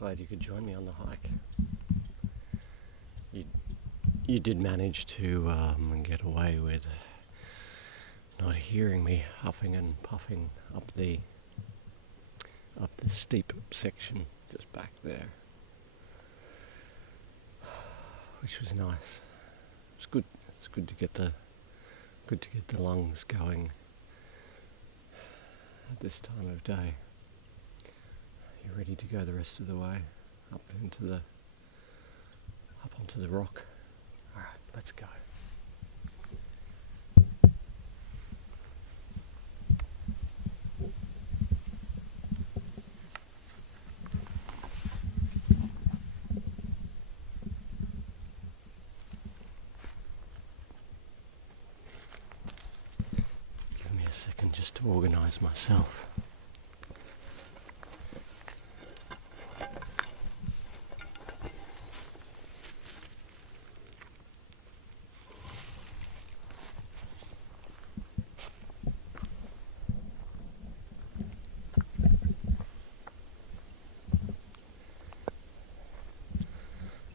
glad you could join me on the hike. You did manage to get away with not hearing me huffing and puffing up the steep section just back there, which was nice. It's good. It's good to get the lungs going at this time of day. You ready to go the rest of the way up onto the rock? All right, let's go. Give me a second just to organize myself.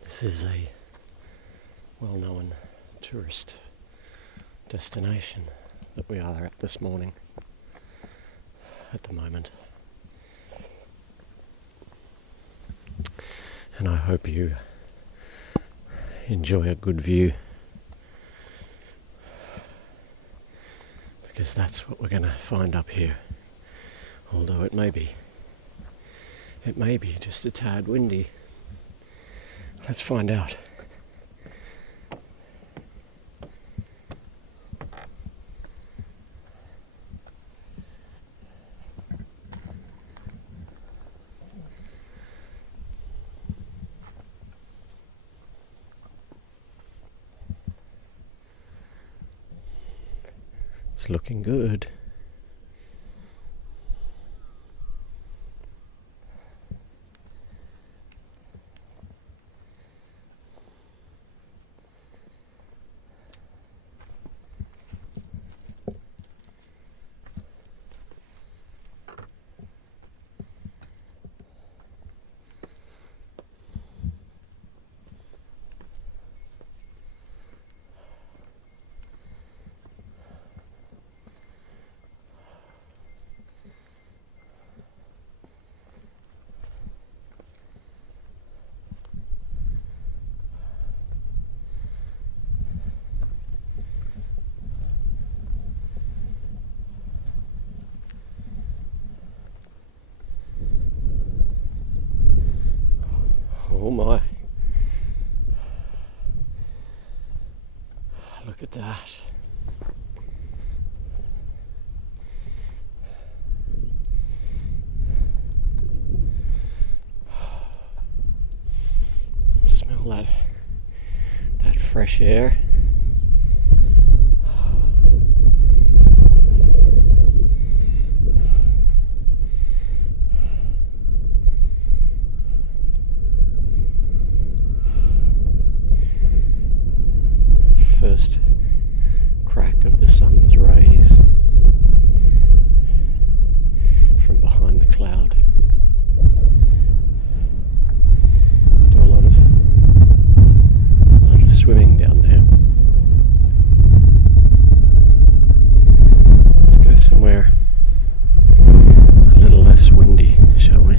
This is a well-known tourist destination that we are at this morning, at the moment. And I hope you enjoy a good view, because that's what we're going to find up here. Although it may be just a tad windy. Let's find out. It's looking good. Oh my. Look at that. Smell that fresh air. First crack of the sun's rays from behind the cloud. I do a lot of swimming down there. Let's go somewhere a little less windy, shall we?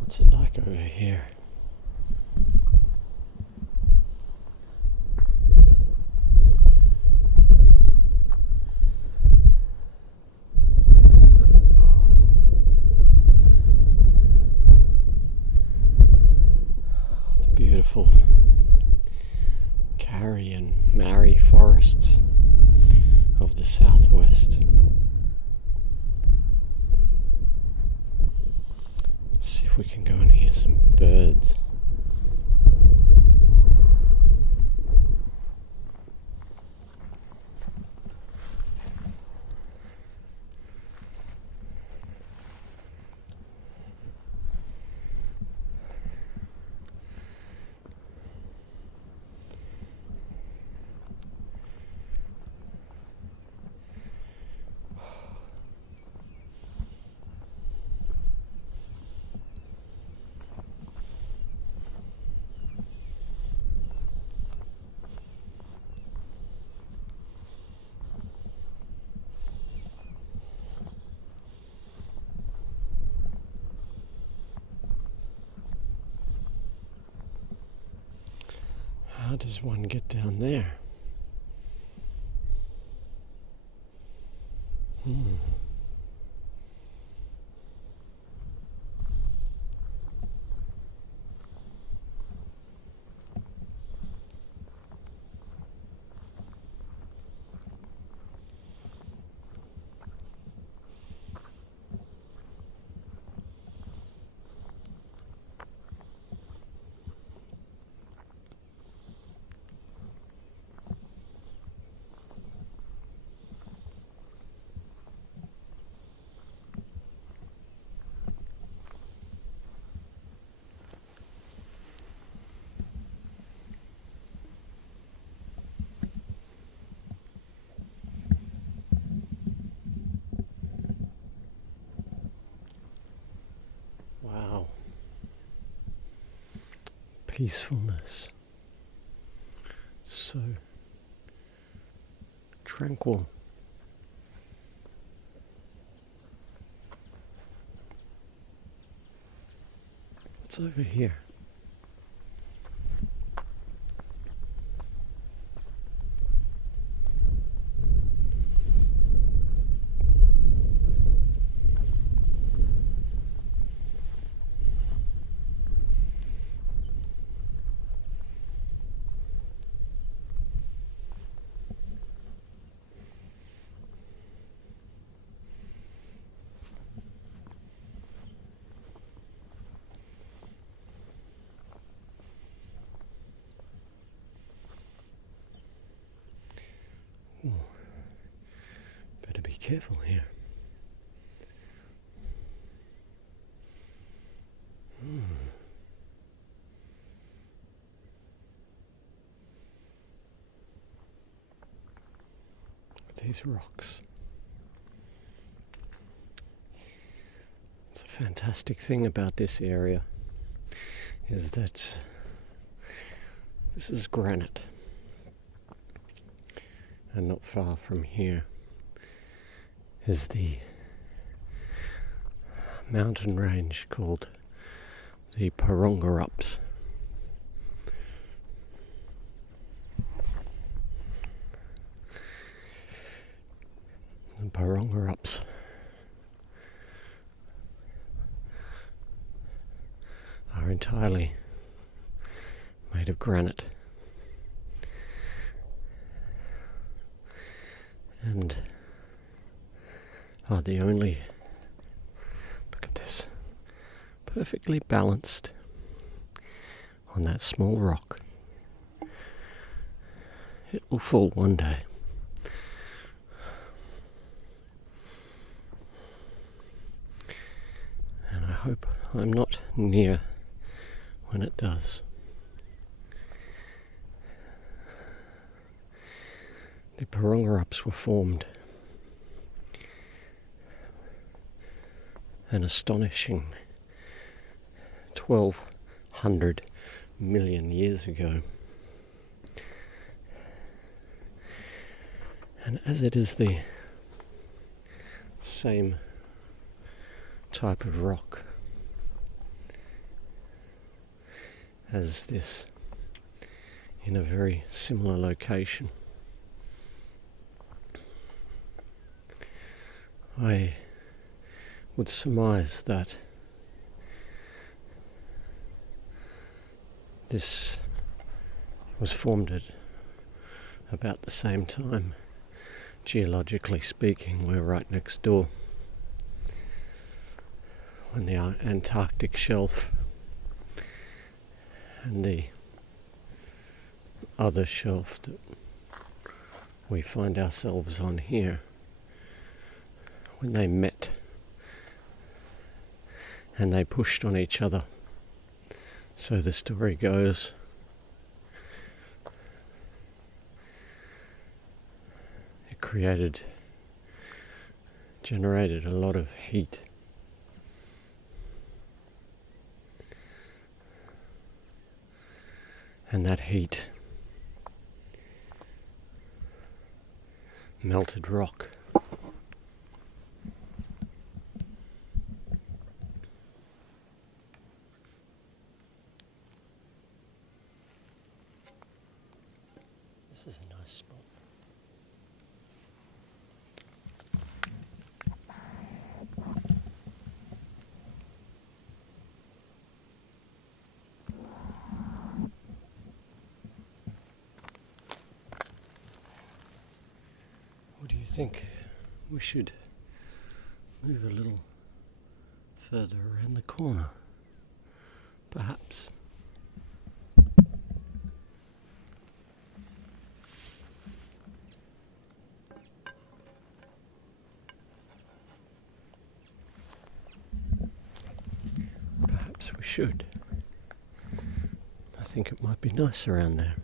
What's it like over here? The beautiful Karri and Mari forests of the southwest. Let's see if if we can go and hear some birds. How does one get down there? Wow. Peacefulness. So tranquil. What's over here? Ooh. Better be careful here. These rocks. It's a fantastic thing about this area is that this is granite, and not far from here is the mountain range called the Parongarups. The Parongarups are entirely made of granite, and are the only, look at this, perfectly balanced on that small rock. It will fall one day. And I hope I'm not near when it does. The Parongarups were formed an astonishing 1,200 million years ago. And as it is the same type of rock as this in a very similar location, I would surmise that this was formed at about the same time. Geologically speaking, we're right next door. on the Antarctic shelf and the other shelf that we find ourselves on here, when they met and they pushed on each other. So the story goes, it generated a lot of heat. And that heat melted rock. This is a nice spot. What do you think? We should move a little further around the corner, perhaps. Perhaps we should. I think it might be nice around there.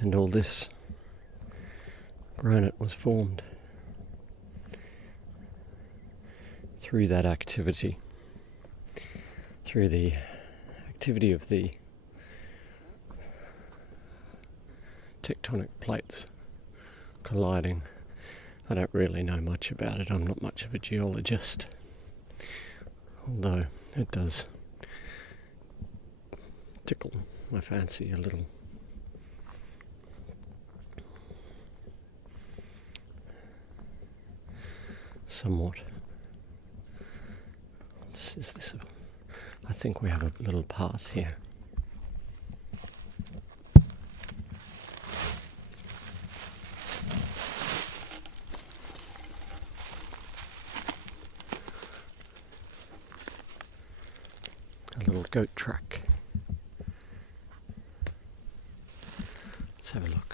And all this granite was formed through that activity, through the activity of the tectonic plates colliding. I don't really know much about it. I'm not much of a geologist, although it does tickle my fancy a little. Somewhat. Is this? I think we have a little path here. A little goat track. Let's have a look.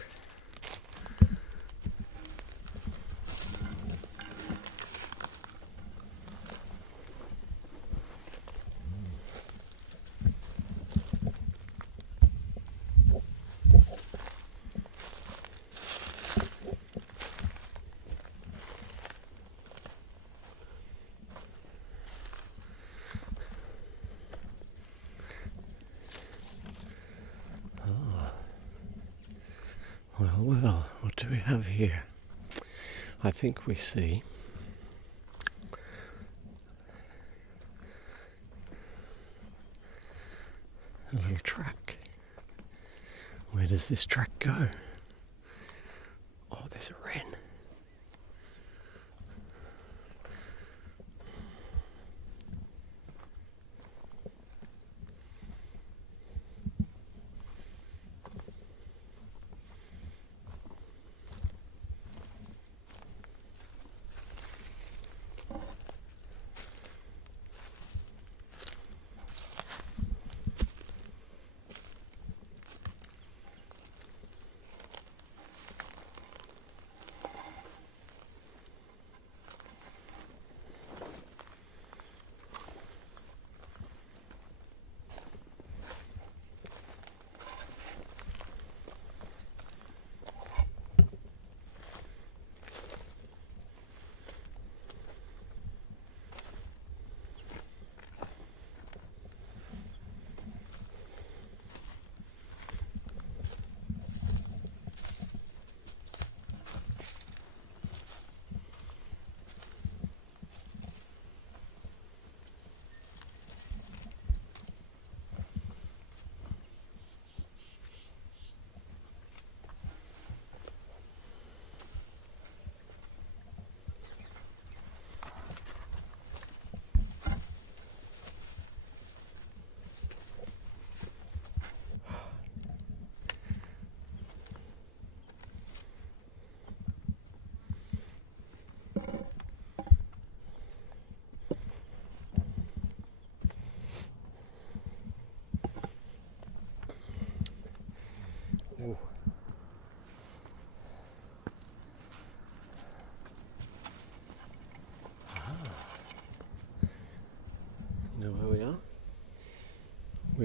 Well, what do we have here? I think we see a little track. Where does this track go? Oh, there's a wren.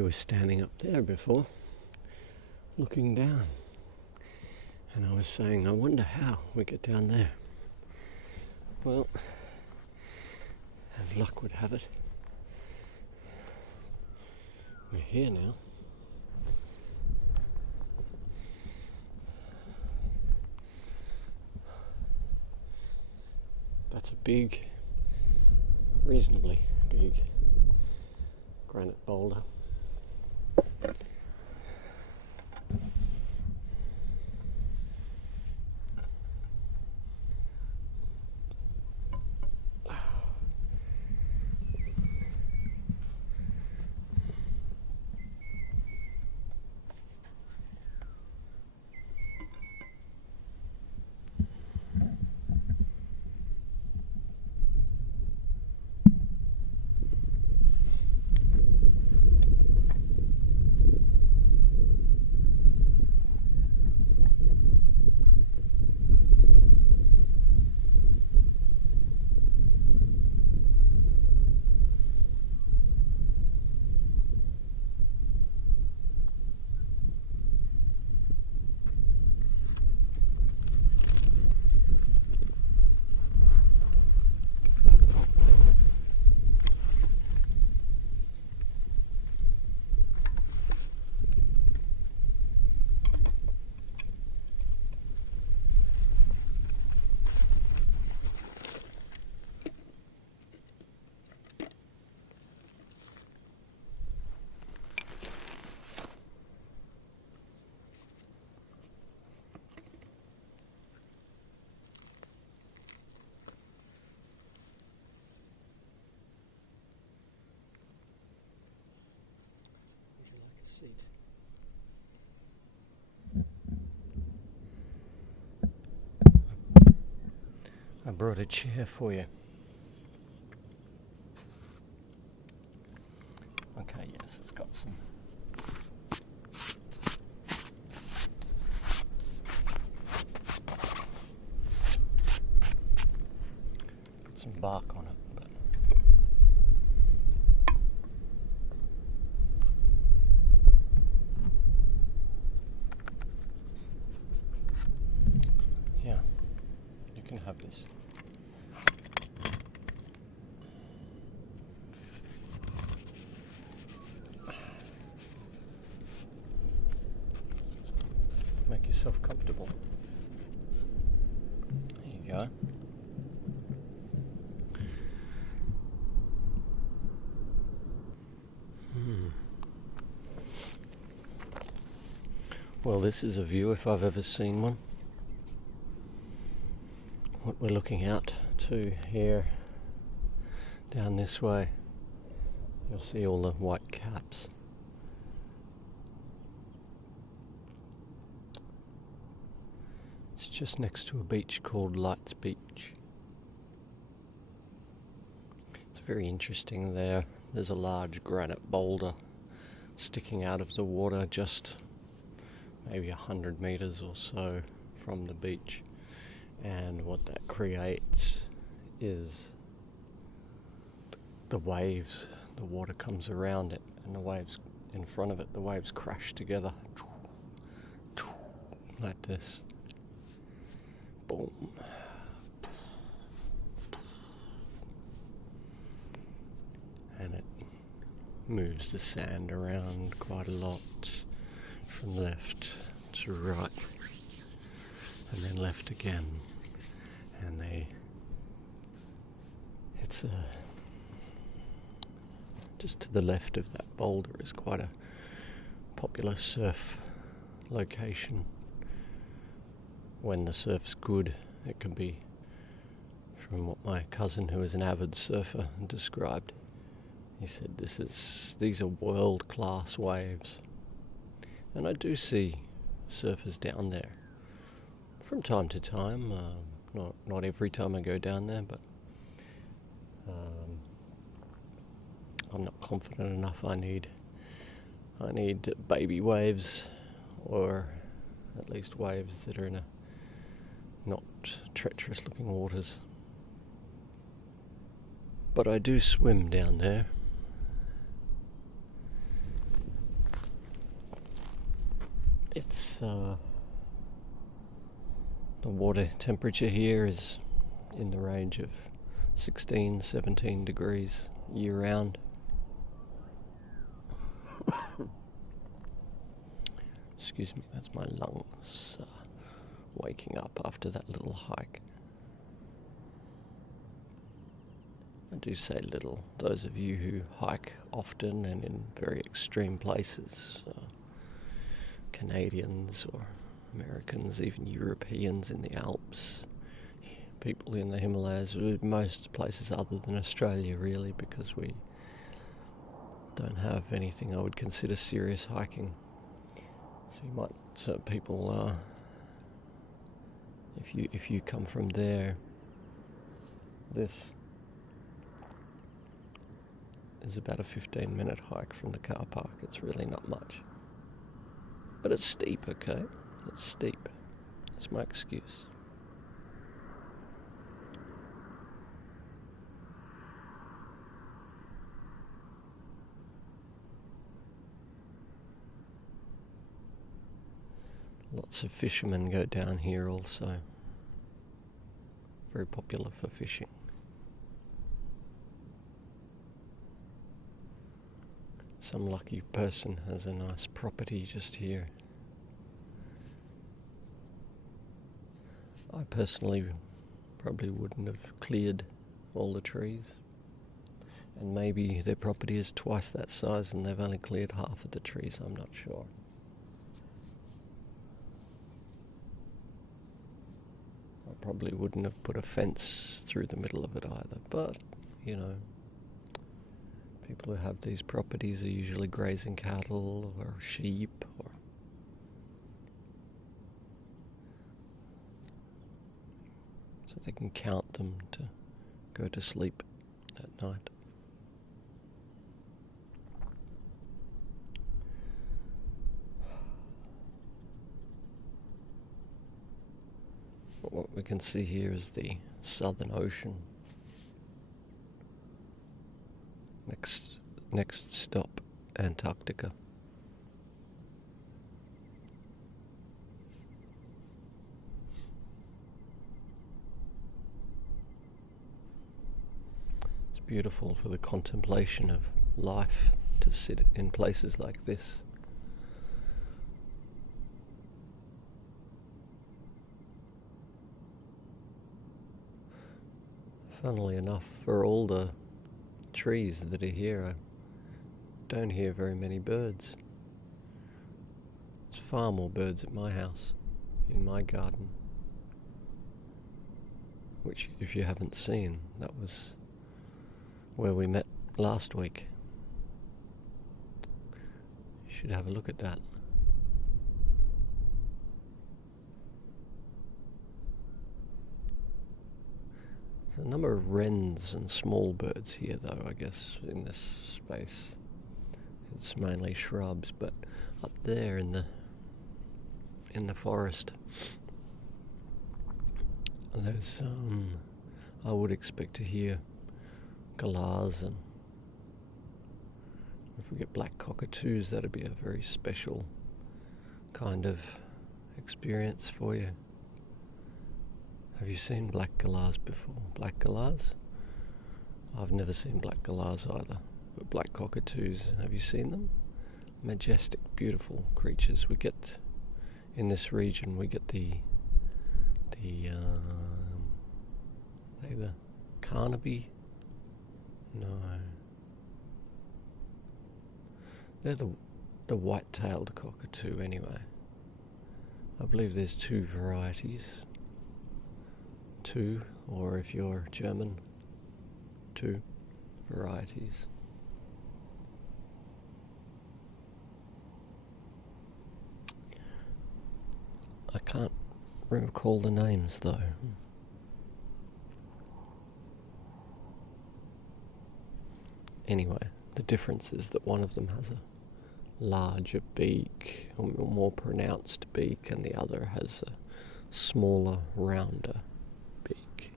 was standing up there before, looking down, and I was saying, I wonder how we get down there. Well, as luck would have it, we're here now. That's a big, reasonably big granite boulder. Seat. I brought a chair for you. Okay, yes, it's got some bark on it, but yeah, you can have this. Make yourself comfortable. There you go. Well, this is a view if I've ever seen one. What we're looking out to here, down this way, you'll see all the white caps. It's just next to a beach called Lights Beach. It's very interesting there. There's a large granite boulder sticking out of the water just maybe 100 meters or so from the beach, and what that creates is the waves. The water comes around it, and the waves in front of it, the waves crash together like this. Boom. And it moves the sand around quite a lot, from left to right, and then left again. And it's just to the left of that boulder is quite a popular surf location. When the surf's good, it can be, from what my cousin, who is an avid surfer, described. He said these are world-class waves. And I do see surfers down there from time to time. Not every time I go down there, but I'm not confident enough. I need baby waves, or at least waves that are in a not treacherous looking waters. But I do swim down there, It's the water temperature here is in the range of 16, 17 degrees year round. Excuse me, that's my lungs waking up after that little hike. I do say little. Those of you who hike often and in very extreme places, Canadians or Americans, even Europeans in the Alps, people in the Himalayas, most places other than Australia really, because we don't have anything I would consider serious hiking. So you might, people, if you come from there, this is about a 15-minute hike from the car park. It's really not much. But it's steep, okay? It's steep. That's my excuse. Lots of fishermen go down here also. Very popular for fishing. Some lucky person has a nice property just here. I personally probably wouldn't have cleared all the trees. And maybe their property is twice that size and they've only cleared half of the trees, I'm not sure. I probably wouldn't have put a fence through the middle of it either, but, you know, people who have these properties are usually grazing cattle or sheep or so they can count them to go to sleep at night. But what we can see here is the Southern Ocean. Next stop, Antarctica. It's beautiful for the contemplation of life to sit in places like this. Funnily enough, for all the trees that are here, I don't hear very many birds. There's far more birds at my house, in my garden, which, if you haven't seen, that was where we met last week. You should have a look at that. There's a number of wrens and small birds here, though, I guess, in this space. It's mainly shrubs, but up there in the forest, there's I would expect to hear galahs, and if we get black cockatoos, that'd be a very special kind of experience for you. Have you seen black galahs before? Black galahs? I've never seen black galahs either. But black cockatoos, have you seen them? Majestic, beautiful creatures. We get, in this region, we get the Carnaby? No. They're the white-tailed cockatoo anyway. I believe there's two varieties. Two, or if you're German, two varieties. I can't recall the names though. Anyway, the difference is that one of them has a larger beak, or more pronounced beak, and the other has a smaller, rounder beak.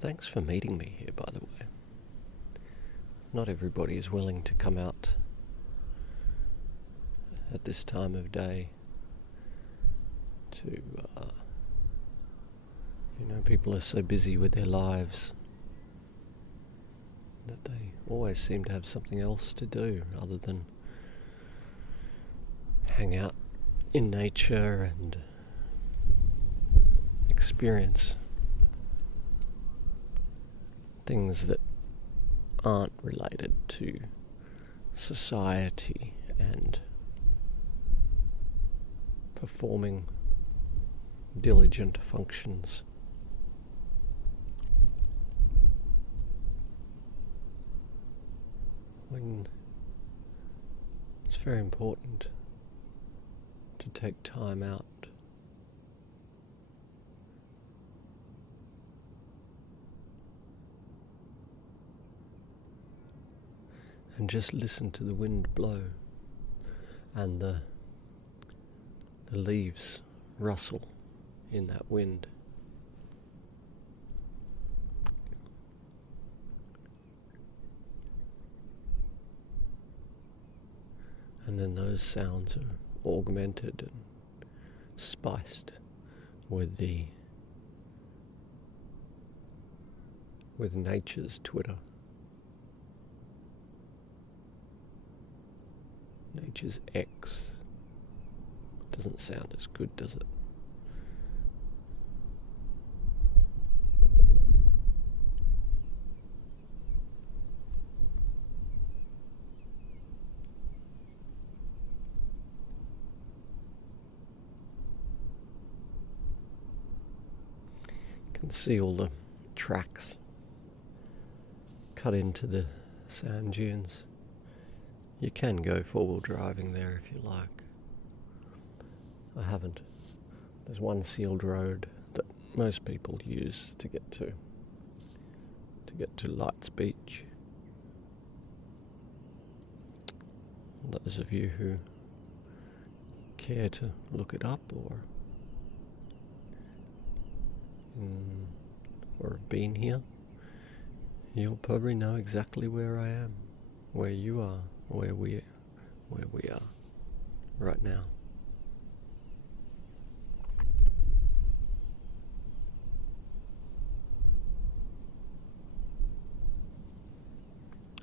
Thanks for meeting me here, by the way. not everybody is willing to come out at this time of day to, people are so busy with their lives that they always seem to have something else to do other than hang out in nature and experience things that aren't related to society and performing diligent functions. When it's very important to take time out and just listen to the wind blow and the leaves rustle in that wind. And then those sounds are augmented and spiced with nature's twitter, nature's X. Doesn't sound as good, does it? You can see all the tracks cut into the sand dunes. You can go four-wheel driving there if you like. I haven't. There's one sealed road that most people use to get to Lights Beach. Those of you who care to look it up or have been here, you'll probably know exactly where I am, where you are, where we are right now.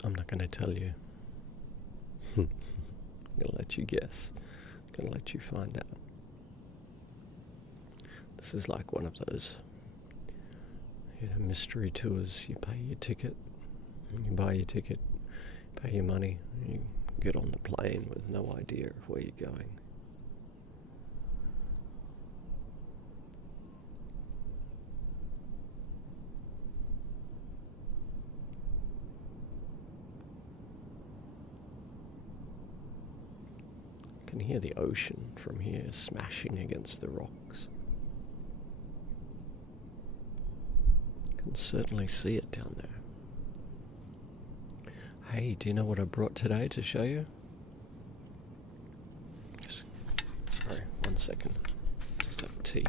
I'm not going to tell you. I'm going to let you guess. I'm going to let you find out. This is like one of those mystery tours. You pay your ticket, you buy your ticket, pay your money, and you get on the plane with no idea of where you're going. You can hear the ocean from here smashing against the rocks. You can certainly see it down there. Hey, do you know what I brought today to show you? Sorry, 1 second. Just have tea.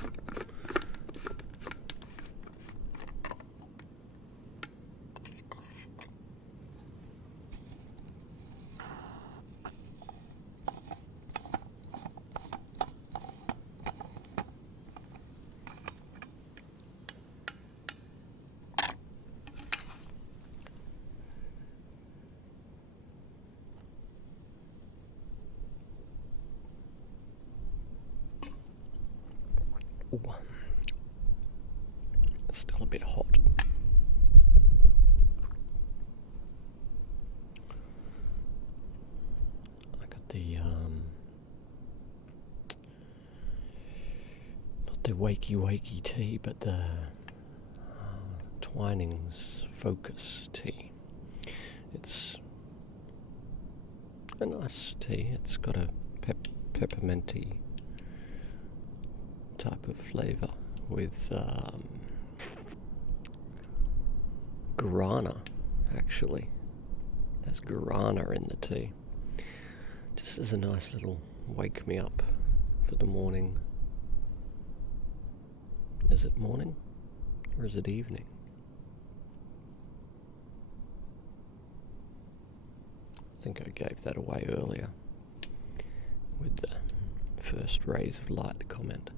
It's still a bit hot. I got the not the wakey tea, but the Twinings Focus tea. It's a nice tea. It's got a pepperminty type of flavour with guarana, actually. There's guarana in the tea. Just as a nice little wake me up for the morning. Is it morning or is it evening? think I gave that away earlier with the first rays of light comment.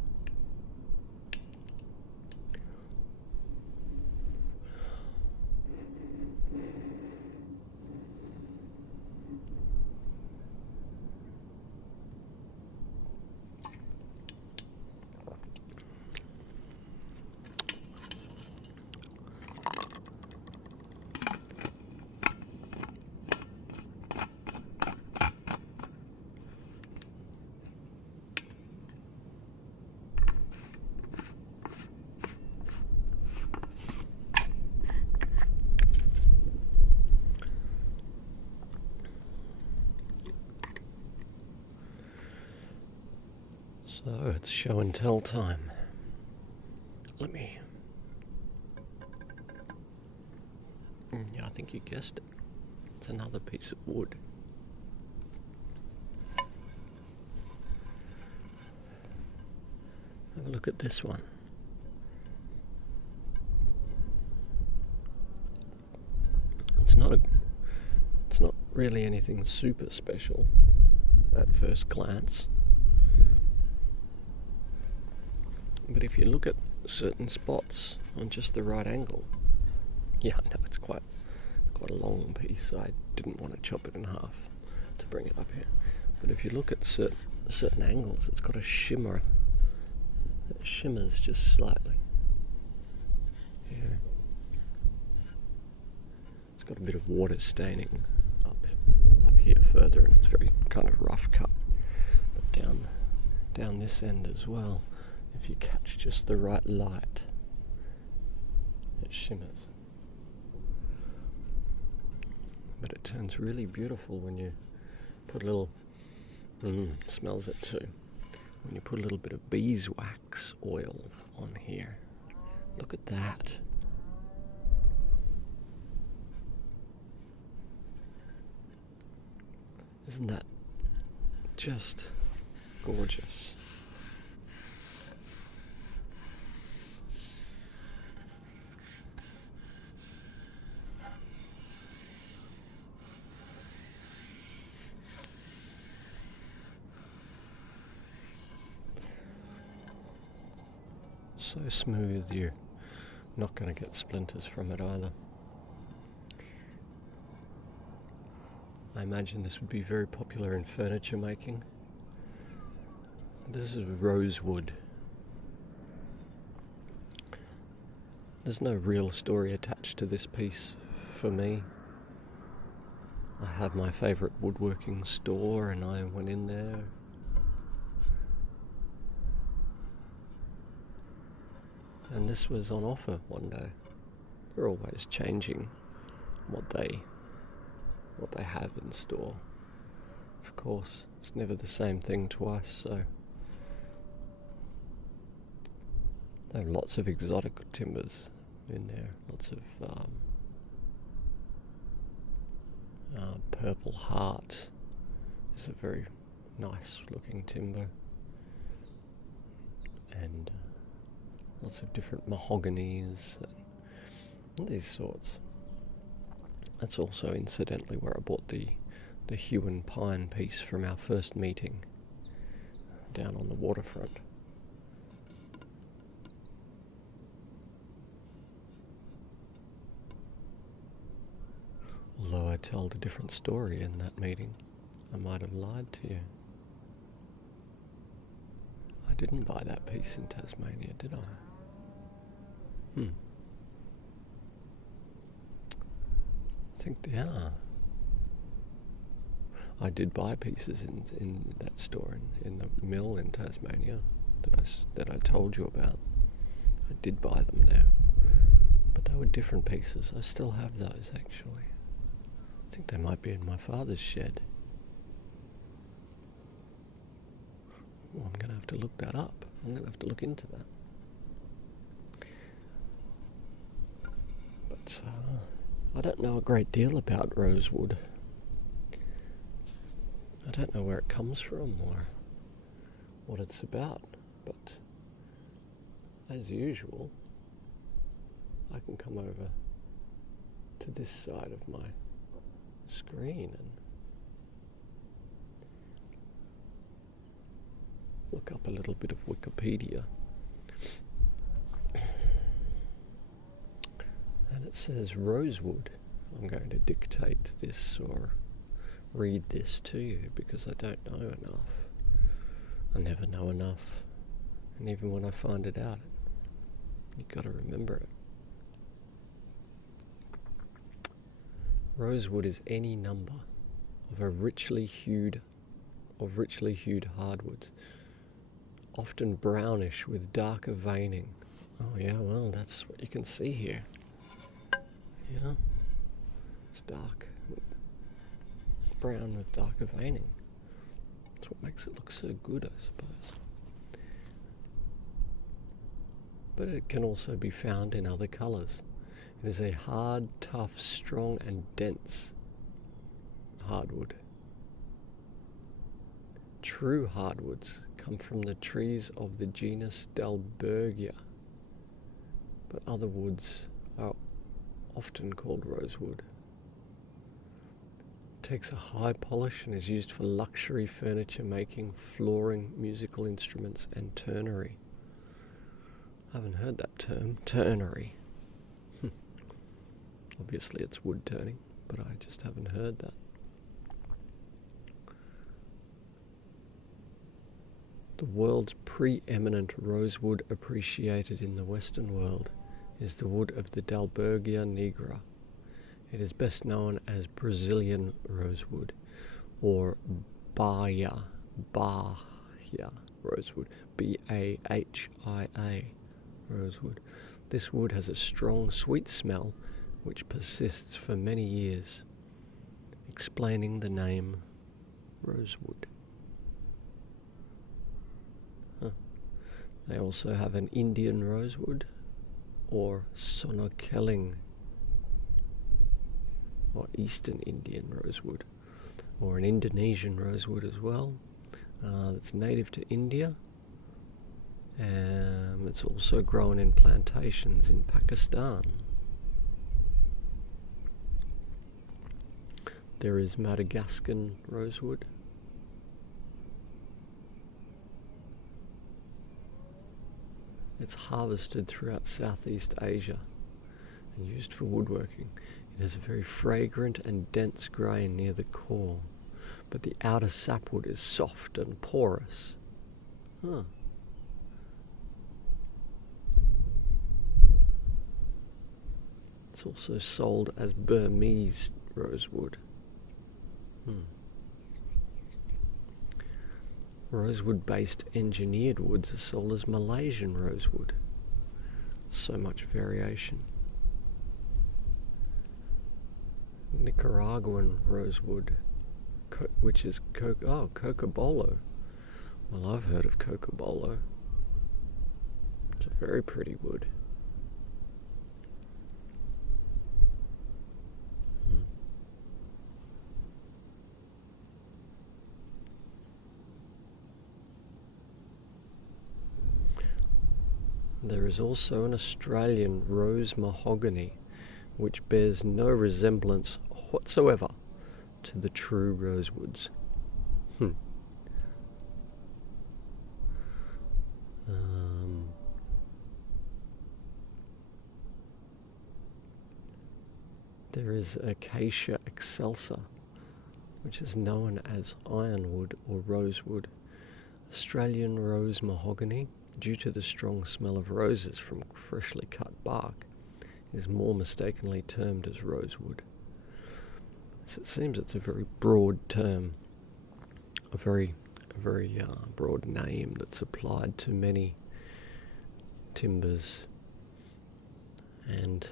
So it's show and tell time. Yeah, I think you guessed it. It's another piece of wood. Have a look at this one. It's not really anything super special at first glance. But if you look at certain spots on just the right angle, yeah, I know it's quite a long piece. I didn't want to chop it in half to bring it up here. But if you look at certain angles, it's got a shimmer. It shimmers just slightly. Here. It's got a bit of water staining up here further, and it's very kind of rough cut. But down this end as well, if you catch just the right light, it shimmers. But it turns really beautiful when you put a little, smells it too, when you put a little bit of beeswax oil on here. Look at that. Isn't that just gorgeous? So smooth, you're not going to get splinters from it either. I imagine this would be very popular in furniture making. This is rosewood. There's no real story attached to this piece for me. I have my favourite woodworking store and I went in there. And this was on offer one day. They're always changing what they have in store. Of course, it's never the same thing to us, so there are lots of exotic timbers in there. Lots of Purple Heart is a very nice looking timber, and lots of different mahoganies and these sorts. That's also incidentally where I bought the Huon pine piece from our first meeting down on the waterfront. Although I told a different story in that meeting, I might have lied to you. I didn't buy that piece in Tasmania, did I? I think, yeah. I did buy pieces in that store in the mill in Tasmania that I told you about. I did buy them there, but they were different pieces. I still have those actually. I think they might be in my father's shed. Oh, I'm going to have to look that up. I'm going to have to look into that. But I don't know a great deal about rosewood. I don't know where it comes from or what it's about, but as usual, I can come over to this side of my screen and look up a little bit of Wikipedia. And it says rosewood. I'm going to dictate this or read this to you because I don't know enough. I never know enough. And even when I find it out, you've got to remember it. Rosewood is any number of richly hued hardwoods, often brownish with darker veining. Oh yeah, well, that's what you can see here. Yeah, it's dark, brown with darker veining. That's what makes it look so good, I suppose. But it can also be found in other colours. It is a hard, tough, strong and dense hardwood. True hardwoods come from the trees of the genus Dalbergia, but other woods are often called rosewood. It takes a high polish and is used for luxury furniture making, flooring, musical instruments and turnery. I haven't heard that term, turnery. Obviously it's wood turning, but I just haven't heard that. The world's preeminent rosewood appreciated in the Western world is the wood of the Dalbergia nigra. It is best known as Brazilian rosewood or Bahia rosewood, Bahia rosewood. This wood has a strong, sweet smell which persists for many years, explaining the name rosewood. They also have an Indian rosewood or Sonokeling or Eastern Indian rosewood, or an Indonesian rosewood as well. That's native to India. It's also grown in plantations in Pakistan. There is Madagascan rosewood. It's harvested throughout Southeast Asia and used for woodworking. It has a very fragrant and dense grain near the core, but the outer sapwood is soft and porous. It's also sold as Burmese rosewood. Rosewood-based engineered woods are sold as Malaysian rosewood. So much variation. Nicaraguan rosewood, which is cocobolo. Well, I've heard of cocobolo. It's a very pretty wood. There is also an Australian rose mahogany, which bears no resemblance whatsoever to the true rosewoods. There is Acacia excelsa, which is known as ironwood or rosewood. Australian rose mahogany, due to the strong smell of roses from freshly cut bark, is more mistakenly termed as rosewood. So it seems it's a very broad term, a very broad name that's applied to many timbers, and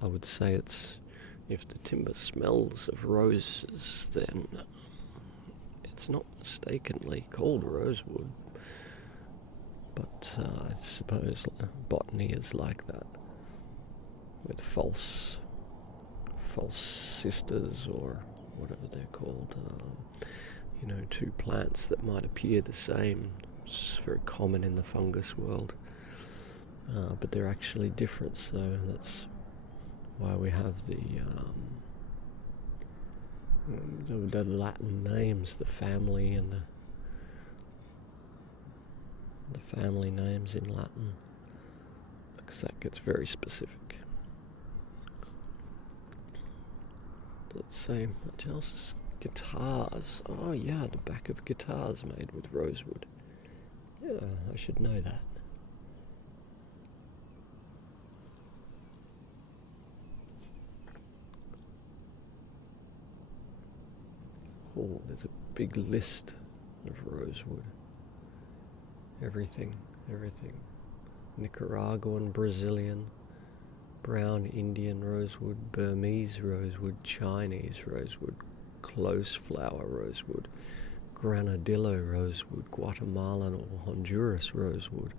I would say if the timber smells of roses, then it's not mistakenly called rosewood. But I suppose botany is like that, with false sisters, or whatever they're called. Two plants that might appear the same. It's very common in the fungus world, but they're actually different. So that's why we have the Latin names, the family and the family names in Latin, because that gets very specific. Let's say much else. Guitars. Oh yeah, the back of guitars made with rosewood. Yeah, I should know that. Oh, there's a big list of rosewood. Everything. Nicaraguan, Brazilian, brown Indian rosewood, Burmese rosewood, Chinese rosewood, close flower rosewood, granadillo rosewood, Guatemalan or Honduras rosewood,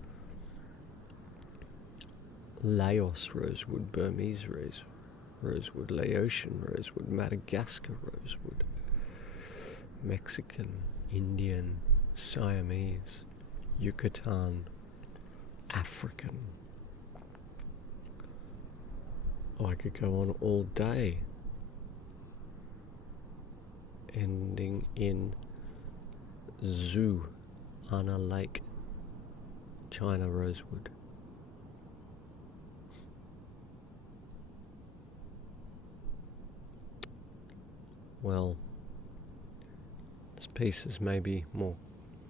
Laos rosewood, Burmese rosewood, Laotian rosewood, Madagascar rosewood, Mexican, Indian, Siamese, Yucatan, African. Oh, I could go on all day. Ending in Zhu, Anna Lake, China rosewood. Well, this piece is maybe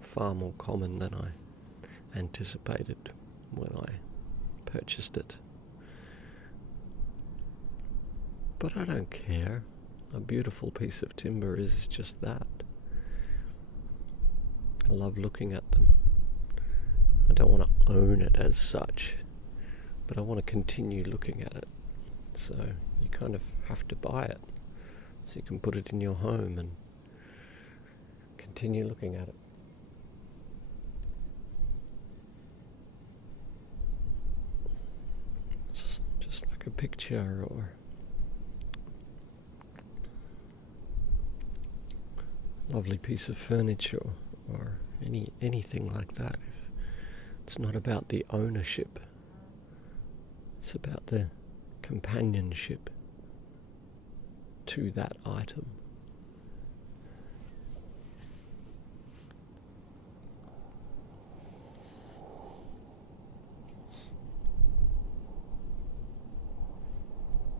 far more common than I anticipated when I purchased it. But I don't care. A beautiful piece of timber is just that. I love looking at them. I don't want to own it as such, but I want to continue looking at it. So you kind of have to buy it, so you can put it in your home and continue looking at it. It's just like a picture or lovely piece of furniture or anything like that. It's not about the ownership. It's about the companionship to that item.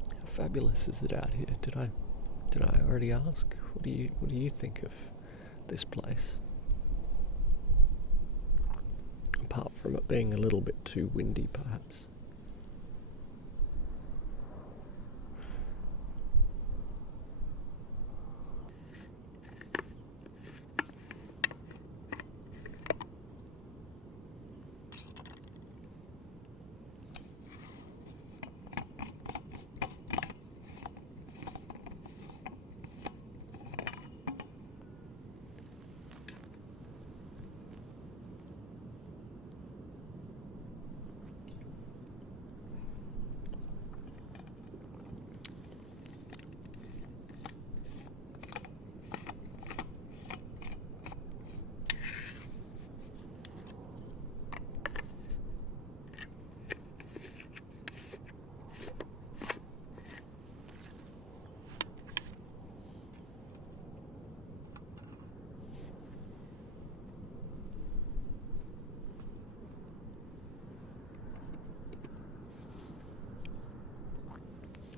How fabulous is it out here? Did I already ask? What do you think of this place? Apart from it being a little bit too windy, perhaps.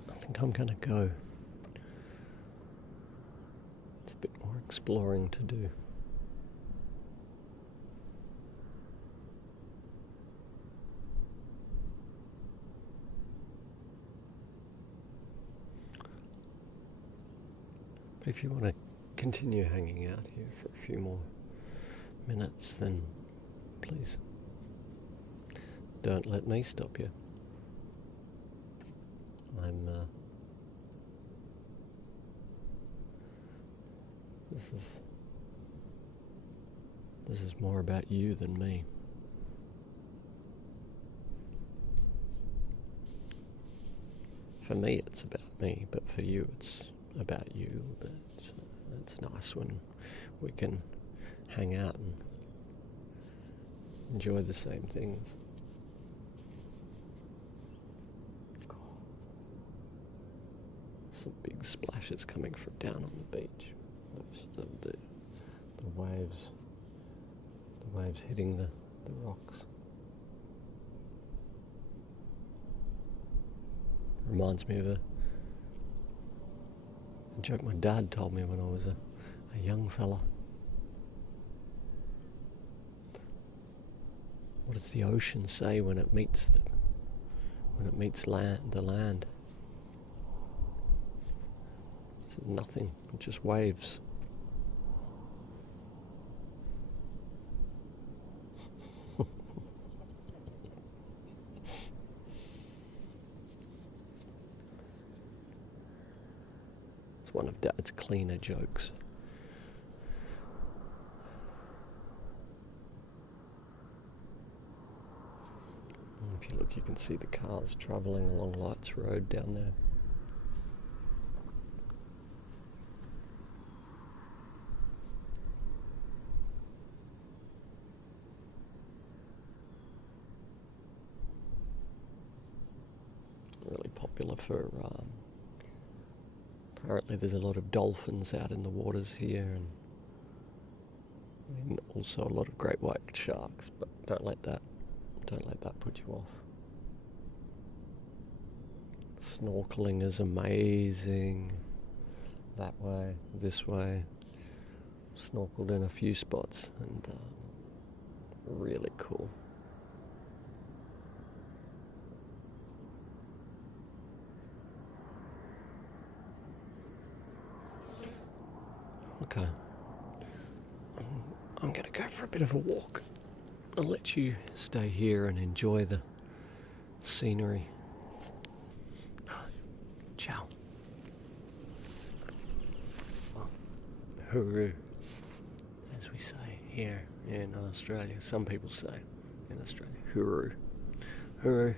I think I'm gonna go. It's a bit more exploring to do. But if you want to continue hanging out here for a few more minutes, then please don't let me stop you. This is more about you than me. For me, it's about me, but for you, it's about you. But it's nice when we can hang out and enjoy the same things. Some big splashes coming from down on the beach. The waves hitting the rocks. Reminds me of a joke my dad told me when I was a young fella. What does the ocean say when it meets the land? It's nothing. It just waves. It's one of Dad's cleaner jokes. If you look, you can see the cars travelling along Lights Road down there. Really popular for, apparently there's a lot of dolphins out in the waters here, and also a lot of great white sharks, but don't let that put you off. Snorkeling is amazing. That way, this way. Snorkeled in a few spots, and really cool. Okay. I'm going to go for a bit of a walk. I'll let you stay here and enjoy the scenery. Ciao. Hooroo, as we say here in Australia. Some people say in Australia, hooroo. Hooroo.